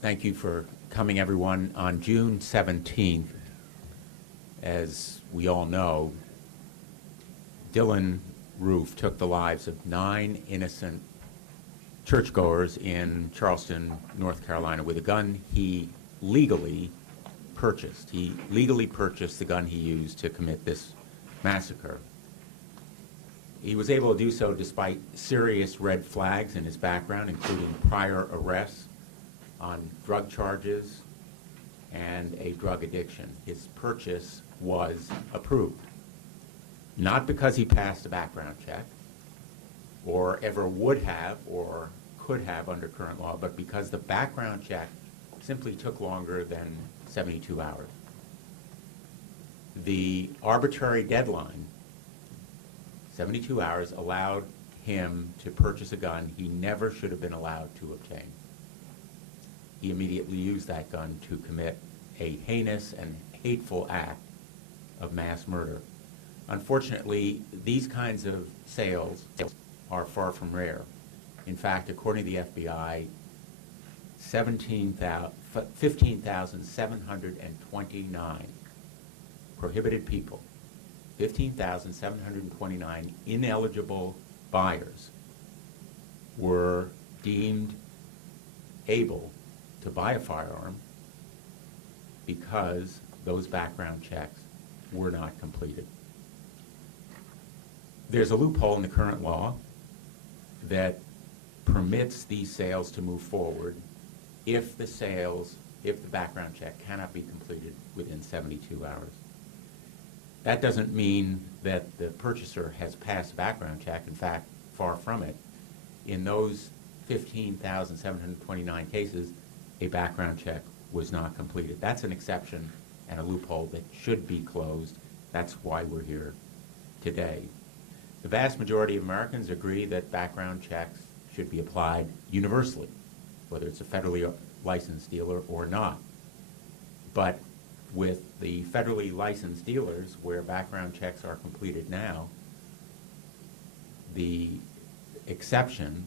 Thank you for coming, everyone. On June 17th, as we all know, Dylann Roof took the lives of 9 innocent churchgoers in Charleston, North Carolina, with a gun he legally purchased. He legally purchased the gun he used to commit this massacre. He was able to do so despite serious red flags in his background, including prior arrests on drug charges and a drug addiction. His purchase was approved, not because he passed a background check or ever would have or could have under current law, but because the background check simply took longer than 72 hours. The arbitrary deadline, 72 hours, allowed him to purchase a gun he never should have been allowed to obtain. He immediately used that gun to commit a heinous and hateful act of mass murder. Unfortunately, these kinds of sales are far from rare. In fact, according to the FBI, 15,729 prohibited people, 15,729 ineligible buyers were deemed able to buy a firearm because those background checks were not completed. There's a loophole in the current law that permits these sales to move forward if the background check cannot be completed within 72 hours. That doesn't mean that the purchaser has passed a background check. In fact, far from it. In those 15,729 cases, a background check was not completed. That's an exception and a loophole that should be closed. That's why we're here today. The vast majority of Americans agree that background checks should be applied universally, whether it's a federally licensed dealer or not. But with the federally licensed dealers where background checks are completed now, the exception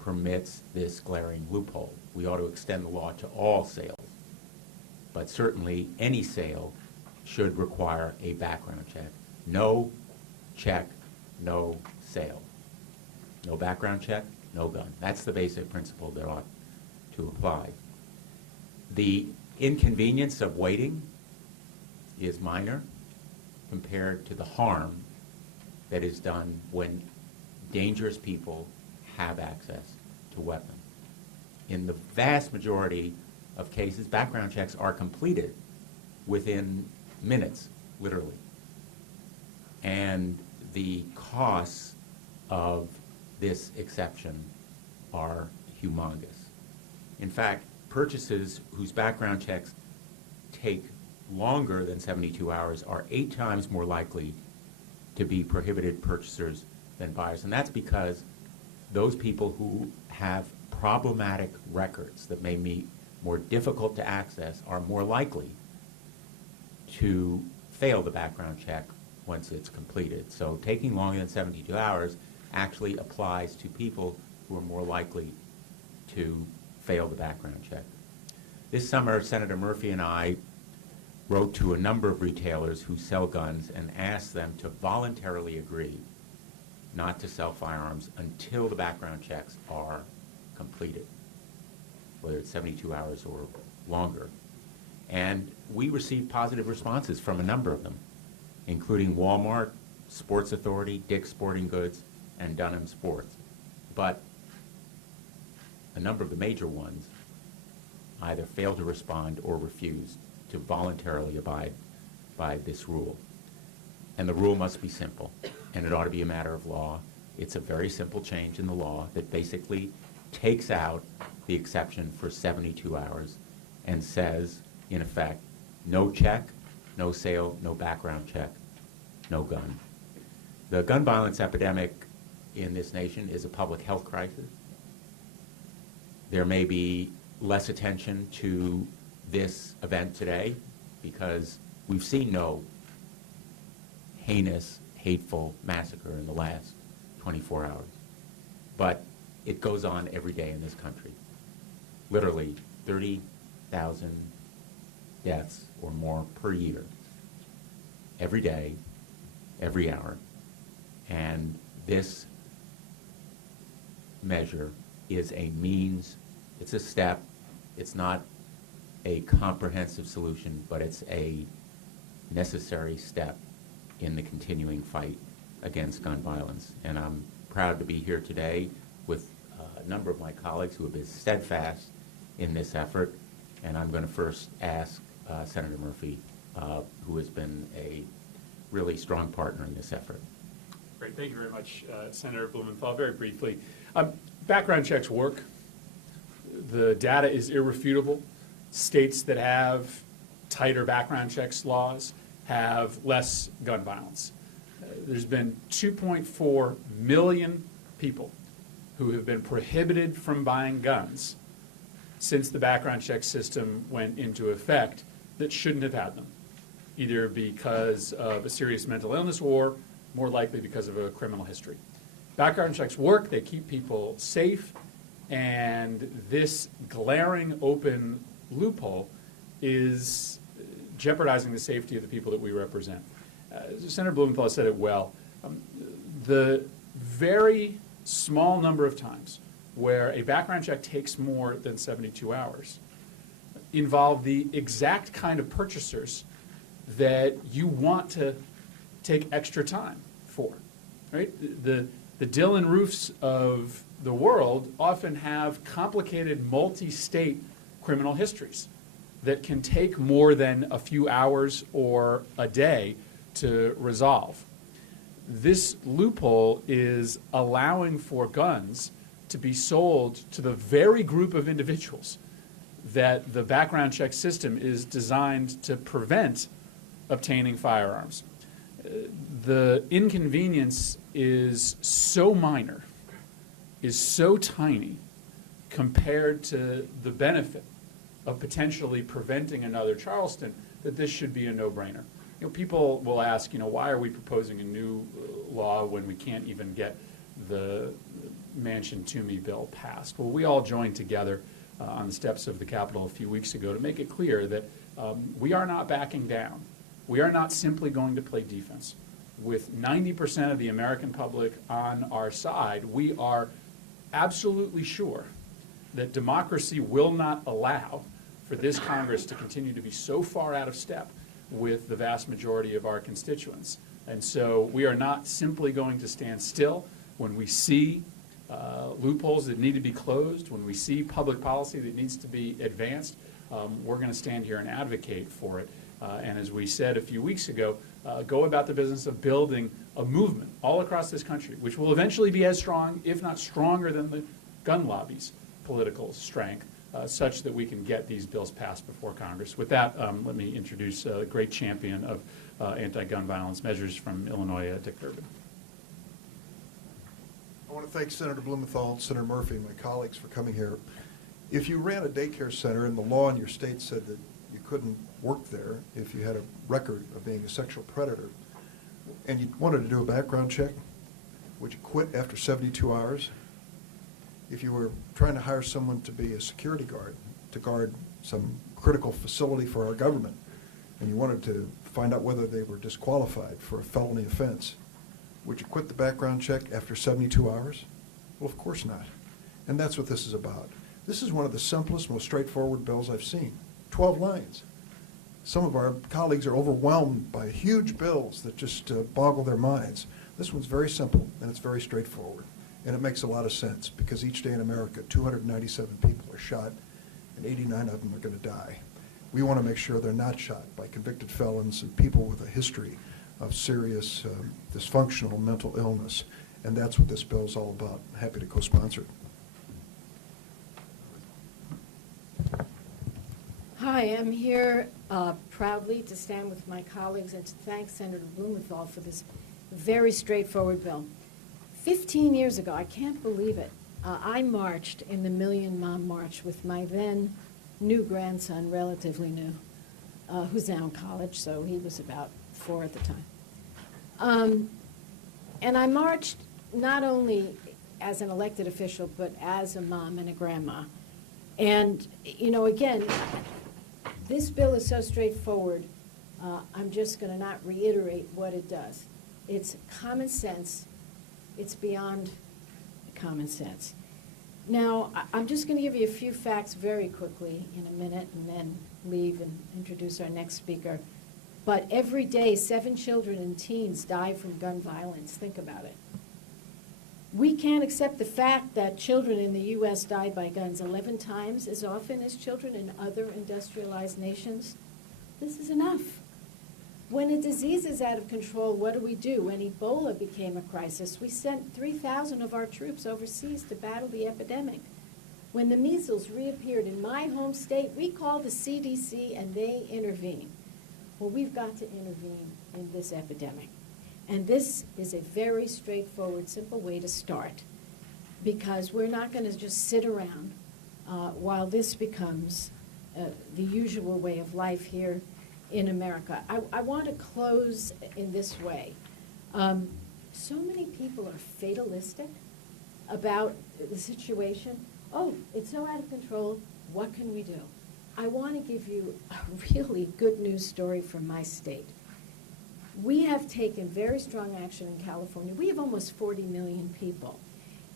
permits this glaring loophole. We ought to extend the law to all sales, but certainly any sale should require a background check. No check, no sale. No background check, no gun. That's the basic principle that ought to apply. The inconvenience of waiting is minor compared to the harm that is done when dangerous people have access to weapons. In the vast majority of cases, background checks are completed within minutes, literally. And the costs of this exception are humongous. In fact, purchases whose background checks take longer than 72 hours are 8 times more likely to be prohibited purchasers than buyers. And that's because those people who have problematic records that may be more difficult to access are more likely to fail the background check once it's completed. So taking longer than 72 hours actually applies to people who are more likely to fail the background check. This summer, Senator Murphy and I wrote to a number of retailers who sell guns and asked them to voluntarily agree not to sell firearms until the background checks are completed, whether it's 72 hours or longer. And we received positive responses from a number of them, including Walmart, Sports Authority, Dick's Sporting Goods, and Dunham Sports. But a number of the major ones either failed to respond or refused to voluntarily abide by this rule. And the rule must be simple, and it ought to be a matter of law. It's a very simple change in the law that basically takes out the exception for 72 hours and says, in effect, no check, no sale, no background check, no gun. The gun violence epidemic in this nation is a public health crisis. There may be less attention to this event today because we've seen no heinous, hateful massacre in the last 24 hours. But it goes on every day in this country. Literally 30,000 deaths or more per year, every day, every hour. And this measure is a means, it's a step, it's not a comprehensive solution, but it's a necessary step in the continuing fight against gun violence. And I'm proud to be here today with a number of my colleagues who have been steadfast in this effort. And I'm going to first ask Senator Murphy, who has been a really strong partner in this effort. Great. Thank you very much, Senator Blumenthal. Very briefly, background checks work. The data is irrefutable. States that have tighter background checks laws have less gun violence. There's been 2.4 million people who have been prohibited from buying guns since the background check system went into effect that shouldn't have had them, either because of a serious mental illness or more likely because of a criminal history. Background checks work, they keep people safe, and this glaring open loophole is jeopardizing the safety of the people that we represent. Senator Blumenthal said it well. The very small number of times where a background check takes more than 72 hours involve the exact kind of purchasers that you want to take extra time for, right? The Dylann Roofs of the world often have complicated multi-state criminal histories that can take more than a few hours or a day to resolve. This loophole is allowing for guns to be sold to the very group of individuals that the background check system is designed to prevent obtaining firearms. The inconvenience is so minor, is so tiny compared to the benefit of potentially preventing another Charleston that this should be a no-brainer. You know, people will ask, why are we proposing a new law when we can't even get the Manchin-Toomey bill passed? Well, we all joined together on the steps of the Capitol a few weeks ago to make it clear that we are not backing down. We are not simply going to play defense. With 90% of the American public on our side, we are absolutely sure that democracy will not allow for this Congress to continue to be so far out of step with the vast majority of our constituents. And so we are not simply going to stand still when we see loopholes that need to be closed, when we see public policy that needs to be advanced. We're going to stand here and advocate for it. And as we said a few weeks ago, go about the business of building a movement all across this country, which will eventually be as strong, if not stronger, than the gun lobby's political strength, such that we can get these bills passed before Congress. With that, let me introduce a great champion of anti-gun violence measures from Illinois, Dick Durbin. I want to thank Senator Blumenthal, Senator Murphy, and my colleagues for coming here. If you ran a daycare center and the law in your state said that you couldn't work there if you had a record of being a sexual predator, and you wanted to do a background check, would you quit after 72 hours? If you were trying to hire someone to be a security guard, to guard some critical facility for our government, and you wanted to find out whether they were disqualified for a felony offense, would you quit the background check after 72 hours? Well, of course not. And that's what this is about. This is one of the simplest, most straightforward bills I've seen. 12 lines. Some of our colleagues are overwhelmed by huge bills that just boggle their minds. This one's very simple, and it's very straightforward. And it makes a lot of sense, because each day in America, 297 people are shot, and 89 of them are going to die. We want to make sure they're not shot by convicted felons and people with a history of serious dysfunctional mental illness. And that's what this bill is all about. I'm happy to co-sponsor it. Hi, I'm here proudly to stand with my colleagues and to thank Senator Blumenthal for this very straightforward bill. 15 years ago, I can't believe it, I marched in the Million Mom March with my then new grandson, relatively new, who's now in college, so he was about 4 at the time. And I marched not only as an elected official, but as a mom and a grandma. And, you know, again, this bill is so straightforward, I'm just going to not reiterate what it does. It's common sense. It's beyond common sense. Now, I'm just going to give you a few facts very quickly in a minute and then leave and introduce our next speaker. But every day, 7 children and teens die from gun violence. Think about it. We can't accept the fact that children in the U.S. die by guns 11 times as often as children in other industrialized nations. This is enough. When a disease is out of control, what do? When Ebola became a crisis, we sent 3,000 of our troops overseas to battle the epidemic. When the measles reappeared in my home state, we called the CDC and they intervened. Well, we've got to intervene in this epidemic. And this is a very straightforward, simple way to start, because we're not going to just sit around while this becomes the usual way of life here in America. I want to close in this way. So many people are fatalistic about the situation. Oh, it's so out of control, what can we do? I want to give you a really good news story from my state. We have taken very strong action in California. We have almost 40 million people.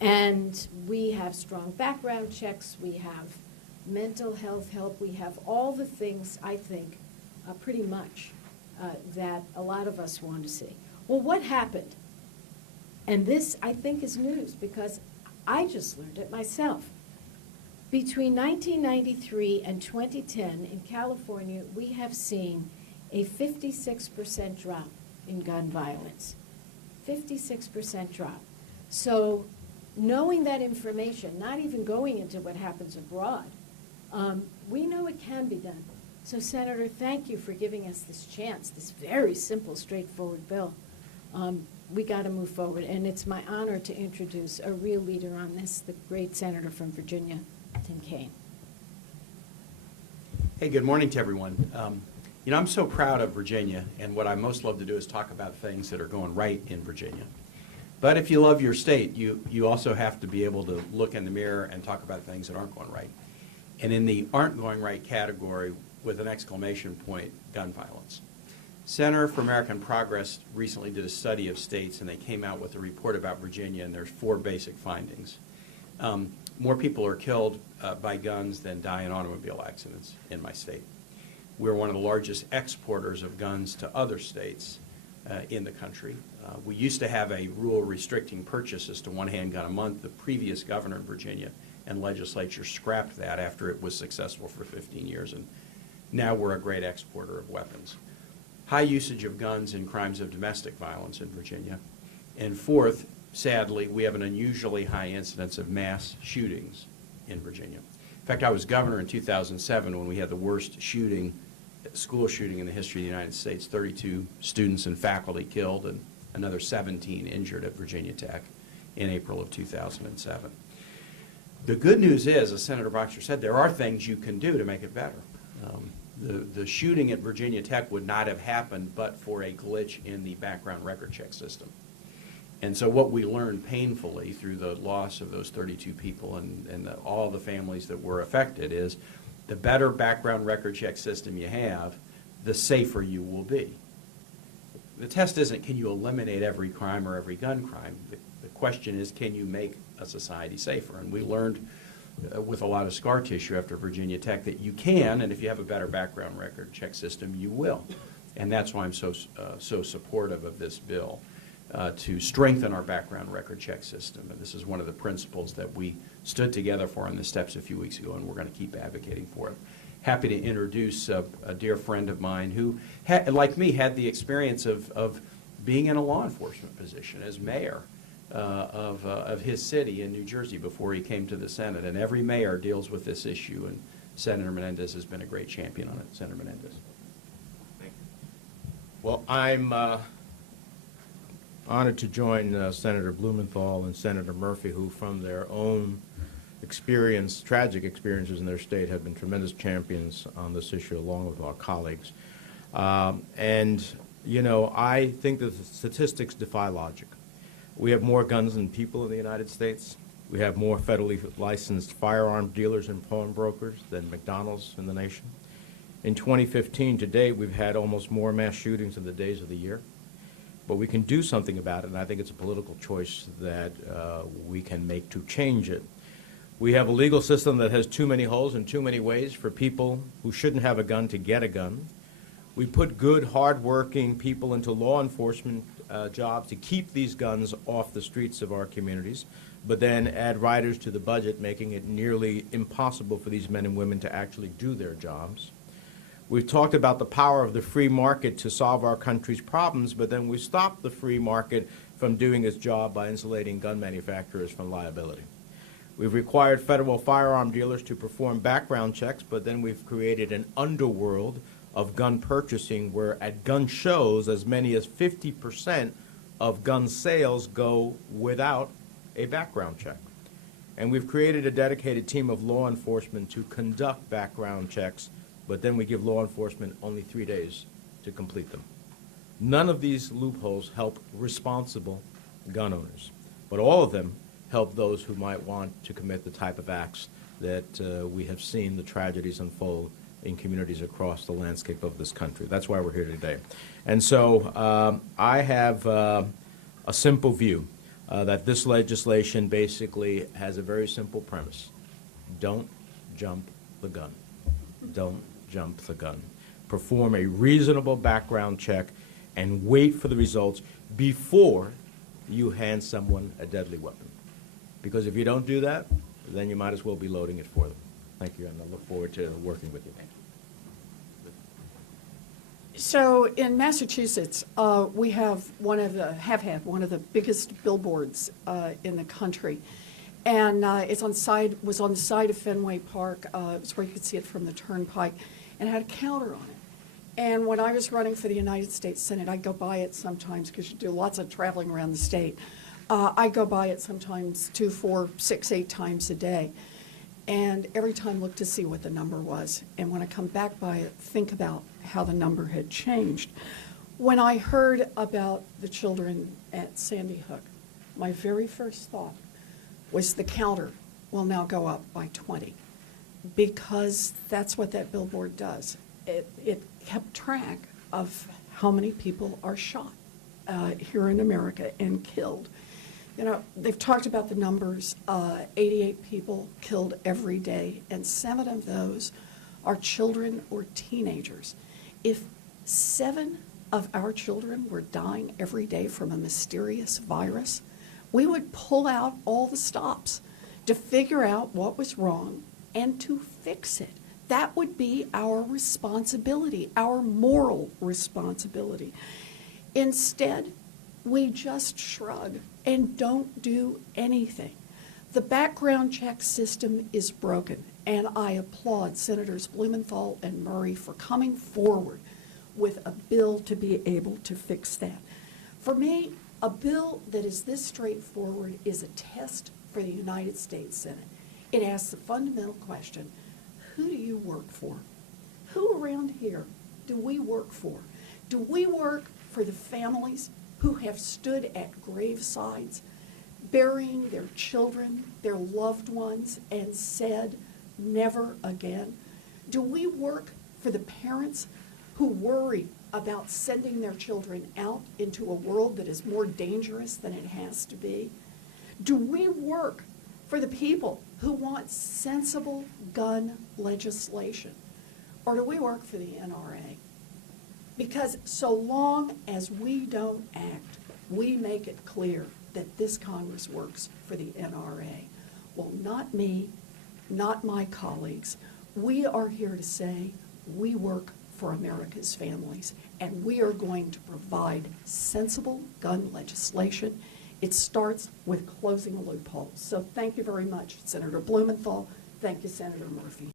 And we have strong background checks. We have mental health help. We have all the things, I think, pretty much that a lot of us want to see. Well, what happened? And this, I think, is news because I just learned it myself. Between 1993 and 2010 in California, we have seen a 56% drop in gun violence. 56% drop. So knowing that information, not even going into what happens abroad, we know it can be done. So Senator, thank you for giving us this chance, this very simple, straightforward bill. We got to move forward, and it's my honor to introduce a real leader on this, the great senator from Virginia, Tim Kaine. Hey, good morning to everyone. You know, I'm so proud of Virginia, and what I most love to do is talk about things that are going right in Virginia. But if you love your state, you also have to be able to look in the mirror and talk about things that aren't going right. And in the aren't going right category, with an exclamation point, gun violence. Center for American Progress recently did a study of states, and they came out with a report about Virginia, and there's 4 basic findings. More people are killed by guns than die in automobile accidents in my state. We're one of the largest exporters of guns to other states in the country. We used to have a rule restricting purchases to 1 handgun a month. The previous governor in Virginia and legislature scrapped that after it was successful for 15 years, and now we're a great exporter of weapons. High usage of guns in crimes of domestic violence in Virginia. And 4th, sadly, we have an unusually high incidence of mass shootings in Virginia. In fact, I was governor in 2007 when we had the worst school shooting in the history of the United States. 32 students and faculty killed and another 17 injured at Virginia Tech in April of 2007. The good news is, as Senator Boxer said, there are things you can do to make it better. The shooting at Virginia Tech would not have happened but for a glitch in the background record check system. And so what we learned painfully through the loss of those 32 people and all the families that were affected is the better background record check system you have, the safer you will be. The test isn't can you eliminate every crime or every gun crime. The question is can you make a society safer? And we learned with a lot of scar tissue after Virginia Tech that you can, and if you have a better background record check system, you will. And that's why I'm so supportive of this bill. To strengthen our background record check system. And this is one of the principles that we stood together for on the steps a few weeks ago, and we're going to keep advocating for it. Happy to introduce a dear friend of mine who, like me, had the experience of being in a law enforcement position as mayor of his city in New Jersey before he came to the Senate. And every mayor deals with this issue, and Senator Menendez has been a great champion on it. Senator Menendez. Thank you. Well, I'm honored to join Senator Blumenthal and Senator Murphy, who from their own experience, tragic experiences in their state, have been tremendous champions on this issue along with our colleagues. And, you know, I think that the statistics defy logic. We have more guns than people in the United States. We have more federally licensed firearm dealers and pawnbrokers than McDonald's in the nation. In 2015, to date, we've had almost more mass shootings in the days of the year. But we can do something about it, and I think it's a political choice that we can make to change it. We have a legal system that has too many holes and too many ways for people who shouldn't have a gun to get a gun. We put good, hard-working people into law enforcement jobs to keep these guns off the streets of our communities, but then add riders to the budget, making it nearly impossible for these men and women to actually do their jobs. We've talked about the power of the free market to solve our country's problems, but then we stopped the free market from doing its job by insulating gun manufacturers from liability. We've required federal firearm dealers to perform background checks, but then we've created an underworld of gun purchasing where at gun shows as many as 50% of gun sales go without a background check. And we've created a dedicated team of law enforcement to conduct background checks, but then we give law enforcement only 3 days to complete them. None of these loopholes help responsible gun owners, but all of them help those who might want to commit the type of acts that we have seen the tragedies unfold in communities across the landscape of this country. That's why we're here today. And so I have a simple view that this legislation basically has a very simple premise. Don't jump the gun. Don't jump the gun. Perform a reasonable background check and wait for the results before you hand someone a deadly weapon. Because if you don't do that, then you might as well be loading it for them. Thank you, and I look forward to working with you. So in Massachusetts, we have had one of the biggest billboards in the country, and was on the side of Fenway Park. It's where you could see it from the turnpike, and had a counter on it. And when I was running for the United States Senate, I go by it sometimes because you do lots of traveling around the state. I go by it sometimes 2, 4, 6, 8 times a day. And every time look to see what the number was. And when I come back by it, think about how the number had changed. When I heard about the children at Sandy Hook, my very first thought was the counter will now go up by 20, because that's what that billboard does. It kept track of how many people are shot here in America and killed. You know, they've talked about the numbers, 88 people killed every day, and 7 of those are children or teenagers. If 7 of our children were dying every day from a mysterious virus, we would pull out all the stops to figure out what was wrong and to fix it. That would be our responsibility, our moral responsibility. Instead, we just shrug and don't do anything. The background check system is broken, and I applaud Senators Blumenthal and Murray for coming forward with a bill to be able to fix that. For me, a bill that is this straightforward is a test for the United States Senate. It asks the fundamental question, who do you work for? Who around here do we work for? Do we work for the families who have stood at gravesides, burying their children, their loved ones, and said, never again? Do we work for the parents who worry about sending their children out into a world that is more dangerous than it has to be? Do we work for the people who want sensible gun legislation? Or do we work for the NRA? Because so long as we don't act, we make it clear that this Congress works for the NRA. Well, not me, not my colleagues. We are here to say we work for America's families, and we are going to provide sensible gun legislation. It starts with closing loopholes. So thank you very much, Senator Blumenthal. Thank you, Senator Murphy.